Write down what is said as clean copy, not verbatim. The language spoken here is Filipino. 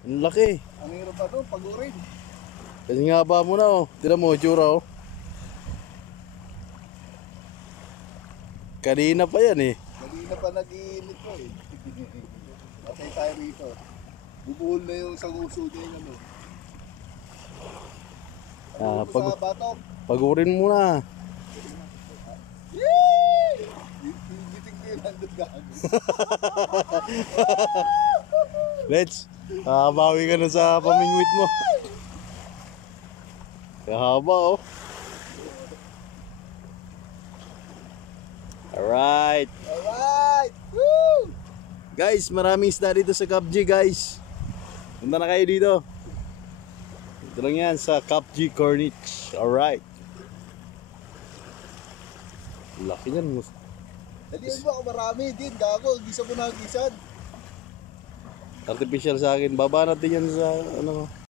Ang laki. Ang hirap pa doon, pagurin. Kasi nga ba mo na oh. Tira mo, tsura oh. Kanina pa yan eh. Kanina pa nag-iinit ko eh. Matay tayo rito. Bubuhol na yung isang uso niya yung ano. Sa batok. Pagurin mo na. Yee! Giting ko yung nandun gago. Let's. Bawi ka na sa pamingwit mo. Kahaba oh. Alright. Alright! Woo! Guys, maraming isda dito sa Kapji guys. Punta na kayo dito. Ito lang yan sa Kapji Corniche. Alright. Laki yan. Dalihan mo ako marami din, gago. Gisa mo na gisan. Artificial sa akin. Baba natin yan sa ano.